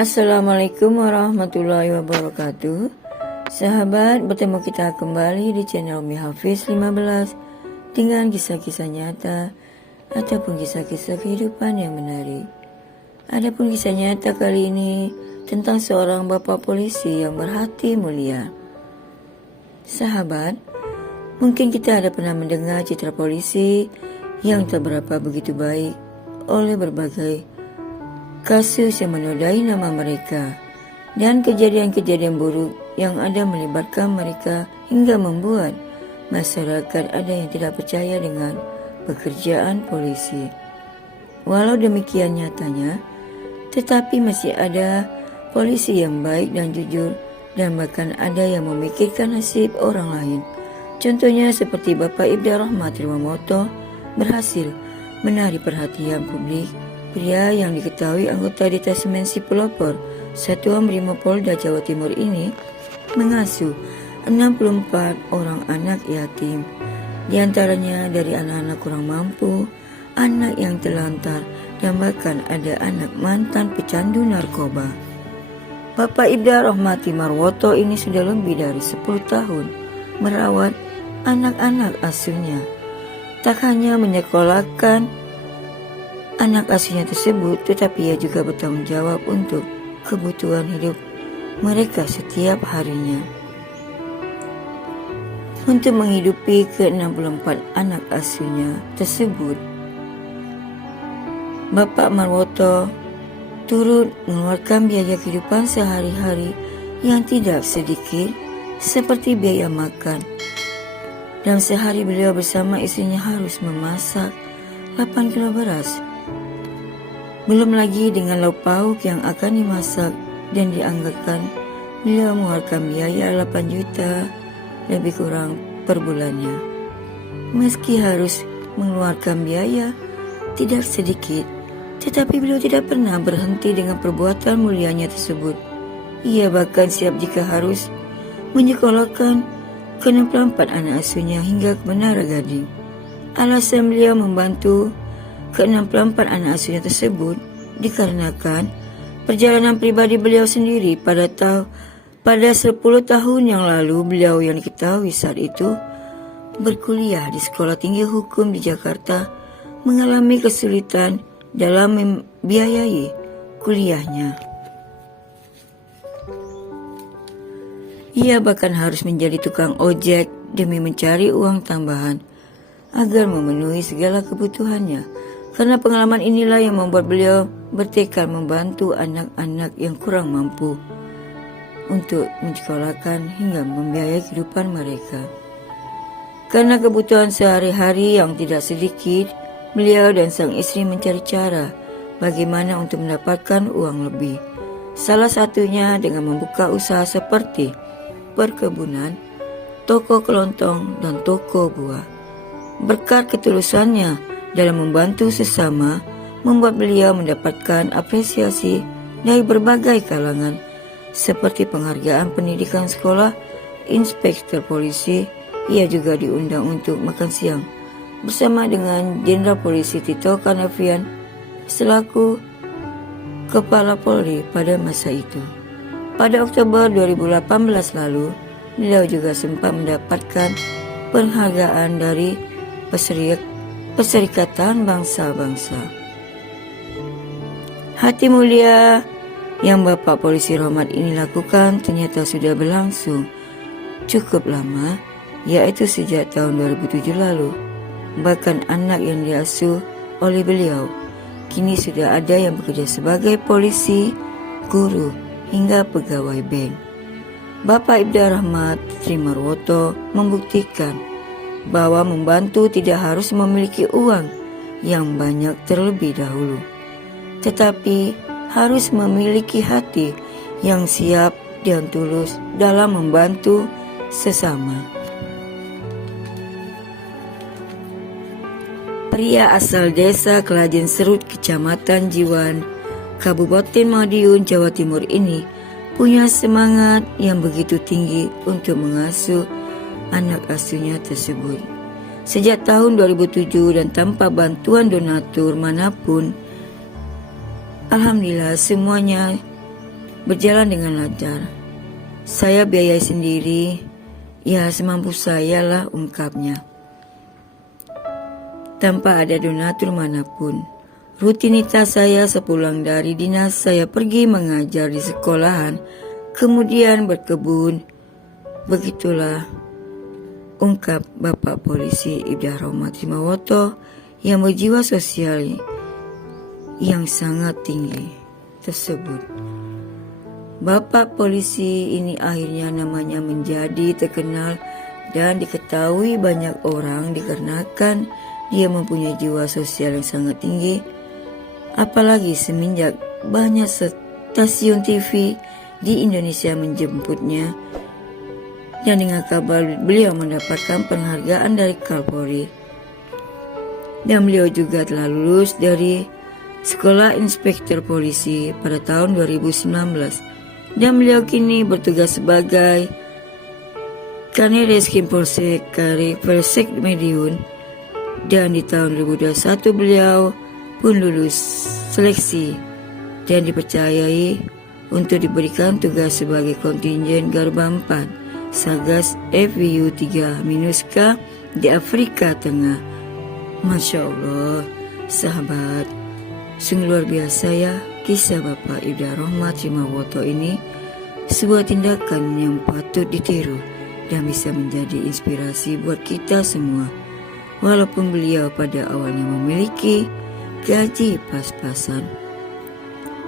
Assalamualaikum warahmatullahi wabarakatuh. Sahabat, bertemu kita kembali di channel Umi Hafiz 15 dengan kisah-kisah nyata ataupun kisah-kisah kehidupan yang menarik. Adapun kisah nyata kali ini tentang seorang bapak polisi yang berhati mulia. Sahabat, mungkin kita ada pernah mendengar citra polisi yang tak berapa begitu baik oleh berbagai kasus yang menodai nama mereka dan kejadian-kejadian buruk yang ada melibatkan mereka hingga membuat masyarakat ada yang tidak percaya dengan pekerjaan polisi. Walau demikian nyatanya, tetapi masih ada polisi yang baik dan jujur dan bahkan ada yang memikirkan nasib orang lain. Contohnya seperti Bapak Ibda Rahmat Rimamoto berhasil menarik perhatian publik. Pria yang diketahui anggota Detasemen Si Pelopor Satuan Brimopolda Jawa Timur ini mengasuh 64 orang anak yatim, di antaranya dari anak-anak kurang mampu, anak yang terlantar, dan bahkan ada anak mantan pecandu narkoba. Bapak Ibda Rahmati Marwoto ini sudah lebih dari 10 tahun merawat anak-anak asuhnya. Tak hanya menyekolahkan anak asuhnya tersebut, tetapi ia juga bertanggung jawab untuk kebutuhan hidup mereka setiap harinya. Untuk menghidupi ke-64 anak asuhnya tersebut, Bapak Marwoto turut mengeluarkan biaya kehidupan sehari-hari yang tidak sedikit, seperti biaya makan. Dalam sehari beliau bersama istrinya harus memasak 8 kilo beras. Belum lagi dengan lauk pauk yang akan dimasak, dan dianggarkan beliau mengeluarkan biaya 8 juta lebih kurang per bulannya. Meski harus mengeluarkan biaya tidak sedikit, tetapi beliau tidak pernah berhenti dengan perbuatan mulianya tersebut. Ia bahkan siap jika harus menyekolahkan ke-64 anak asuhnya hingga ke Menara Gading. Alasan beliau membantu ke-64 anak asuhnya tersebut dikarenakan perjalanan pribadi beliau sendiri pada 10 tahun yang lalu beliau yang diketahui saat itu berkuliah di Sekolah Tinggi Hukum di Jakarta mengalami kesulitan dalam membiayai kuliahnya. Ia bahkan harus menjadi tukang ojek demi mencari uang tambahan agar memenuhi segala kebutuhannya. Karena pengalaman inilah yang membuat beliau bertekad membantu anak-anak yang kurang mampu untuk menyekolahkan hingga membiayai kehidupan mereka. Karena kebutuhan sehari-hari yang tidak sedikit, beliau dan sang istri mencari cara bagaimana untuk mendapatkan uang lebih. Salah satunya dengan membuka usaha seperti perkebunan, toko kelontong, dan toko buah. Berkat ketulusannya dalam membantu sesama, membuat beliau mendapatkan apresiasi dari berbagai kalangan, seperti penghargaan pendidikan sekolah, inspektur polisi. Ia juga diundang untuk makan siang bersama dengan Jenderal Polisi Tito Karnavian selaku Kepala Polri pada masa itu. Pada Oktober 2018 lalu, beliau juga sempat mendapatkan penghargaan dari Perserikatan Bangsa-Bangsa. Hati mulia yang Bapak Polisi Rahmat ini lakukan ternyata sudah berlangsung cukup lama, yaitu sejak tahun 2007 lalu. Bahkan anak yang diasuh oleh beliau kini sudah ada yang bekerja sebagai polisi, guru, hingga pegawai bank. Bapak Ibda Rahmat Trimarwoto membuktikan bahwa membantu tidak harus memiliki uang yang banyak terlebih dahulu, tetapi harus memiliki hati yang siap dan tulus dalam membantu sesama. Pria asal desa Kelajen Serut, Kecamatan Jiwan, Kabupaten Madiun, Jawa Timur ini punya semangat yang begitu tinggi untuk mengasuh anak asuhnya tersebut. Sejak tahun 2007 dan tanpa bantuan donatur manapun, alhamdulillah semuanya berjalan dengan lancar. Saya biayai sendiri, ya semampu saya lah, ungkapnya. Tanpa ada donatur manapun, rutinitas saya sepulang dari dinas saya pergi mengajar di sekolahan, kemudian berkebun. Begitulah, ungkap Bapak Polisi Ibda Rahmat Himawoto yang berjiwa sosial yang sangat tinggi tersebut. Bapak polisi ini akhirnya namanya menjadi terkenal dan diketahui banyak orang dikarenakan dia mempunyai jiwa sosial yang sangat tinggi. Apalagi semenjak banyak stasiun TV di Indonesia menjemputnya, dan dengan kabar beliau mendapatkan penghargaan dari Kapolri. Dan beliau juga telah lulus dari Sekolah Inspektur Polisi pada tahun 2019. Dan beliau kini bertugas sebagai Kanit Reskrim Polsek Polsek Madiun. Dan di tahun 2021 beliau pun lulus seleksi dan dipercayai untuk diberikan tugas sebagai kontingen Garuda 4 Sagas FVU 3 MINUSCA di Afrika Tengah. Masya Allah, sahabat, sungguh luar biasa ya kisah Bapak Ibda Rahmat Himawoto ini. Sebuah tindakan yang patut ditiru dan bisa menjadi inspirasi buat kita semua. Walaupun beliau pada awalnya memiliki gaji pas-pasan,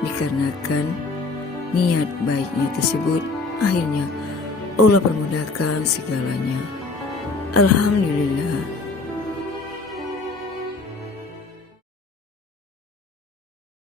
dikarenakan niat baiknya tersebut, akhirnya Allah permudahkan segalanya. Alhamdulillah.